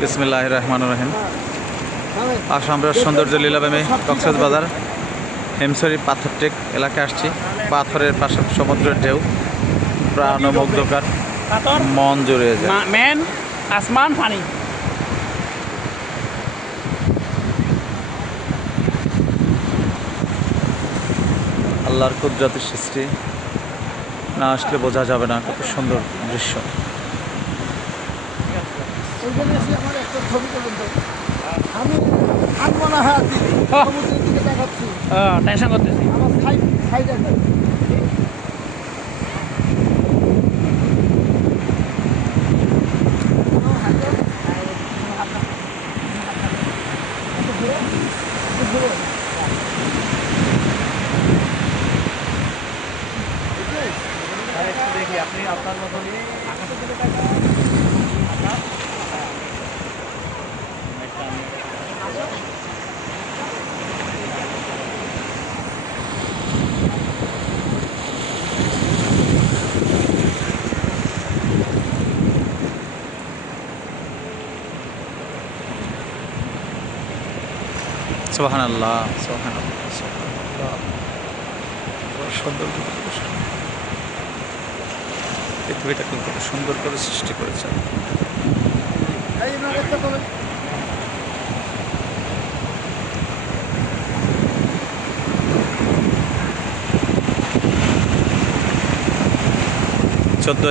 বিসমিল্লাহির রহমানির রহিম। আজ আমরা সৌন্দর্য লীলাভূমি কক্সবাজার হেমছড়ি পাথর টেক এলাকায় আসছি। পাথরের পাশে সমুদ্রের ঢেউ প্রাণমুগ্ধকর, মন জুড়িয়ে যায়। মেন আসমান পানি। আল্লাহর কুদরতের সৃষ্টি, না আসলে বোঝা যাবে না কত সুন্দর দৃশ্য। টেনশন করতেছি। দেখি আপনি আপনার মতন সুবহানাল্লাহ, সুবহানাল্লাহ, সুবহানাল্লাহ। সুন্দর পৃথিবীটা কিন্তু খুব সুন্দর করে সৃষ্টি করেছে।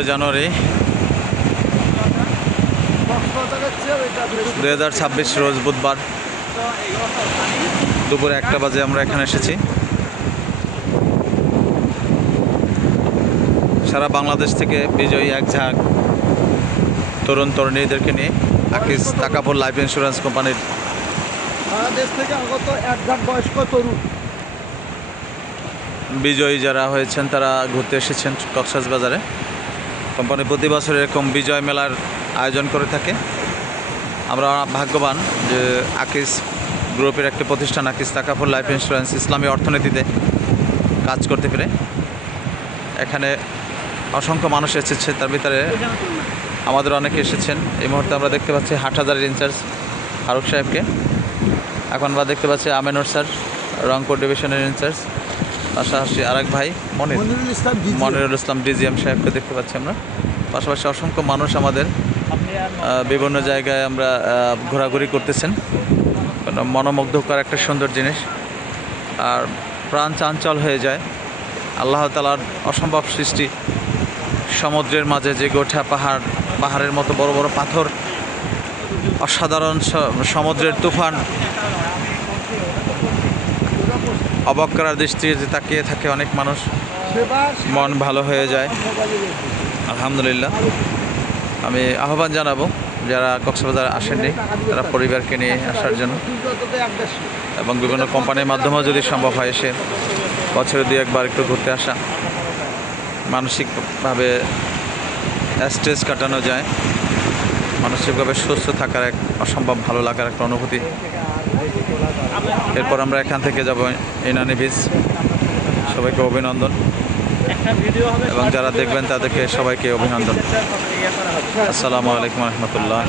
জানুয়ারি 2026 রোজ বুধবার দুপুরে 1টা বাজে আমরা এখানে এসেছি। সারা বাংলাদেশ থেকে বিজয়ী এক ঝাঁক তরুণ তরুণীদেরকে নিয়ে আকিস তাকাপুর লাইফ ইন্স্যুরেন্স কোম্পানির বাংলাদেশ থেকে আগত এক ঝাঁক বয়স্ক তরুণ বিজয়ী যারা হয়েছেন তারা ঘুরতে এসেছেন কক্সবাজারে। কোম্পানি প্রতি বছর এরকম বিজয় মেলার আয়োজন করে থাকে। আমরা ভাগ্যবান যে আকিস গ্রুপের একটি প্রতিষ্ঠান আকিস তাকাপুর লাইফ ইন্স্যুরেন্স ইসলামী অর্থনীতিতে কাজ করতে পেরে। এখানে অসংখ্য মানুষ এসেছে, তার ভিতরে আমাদের অনেকে এসেছেন। এই মুহূর্তে আমরা দেখতে পাচ্ছি হাটহাজারের ইনচার্জ ফারুক সাহেবকে। এখন আমরা দেখতে পাচ্ছি আমেনুর স্যার রংপুর ডিভিশনের ইনচার্জ, পাশাপাশি আরেক ভাই মনিরুল ইসলাম ডিজিএম সাহেবকে দেখতে পাচ্ছি আমরা। পাশাপাশি অসংখ্য মানুষ আমাদের বিভিন্ন জায়গায় আমরা ঘোরাঘুরি করতেছেন। মনোমুগ্ধকর একটা সুন্দর জিনিস, আর প্রাণ চাঞ্চল হয়ে যায়। আল্লাহ তাআলার অসম্ভব সৃষ্টি, সমুদ্রের মাঝে যে গোঠা পাহাড়ের মতো বড় বড় পাথর, অসাধারণ সমুদ্রের তুফান, অবাক করার দৃষ্টিতে তাকিয়ে থাকে অনেক মানুষ, মন ভালো হয়ে যায়। আলহামদুলিল্লাহ, আমি আহ্বান জানাবো যারা কক্সবাজার আসেননি তারা পরিবারকে নিয়ে আসার জন্য, এবং বিভিন্ন কোম্পানির মাধ্যমেও যদি সম্ভব হয় এসে বছরে 2-1বার একটু ঘুরতে আসা। মানসিকভাবে স্ট্রেস কাটানো যায়, মানসিকভাবে সুস্থ থাকার এক অসম্ভব ভালো লাগার একটা অনুভূতি। এরপর আমরা এখান থেকে যাব ইনানি বিচ। সবাইকে অভিনন্দন, এবং যারা দেখবেন তাদেরকে সবাইকে অভিনন্দন। আসসালামু আলাইকুম রহমতুল্লাহ।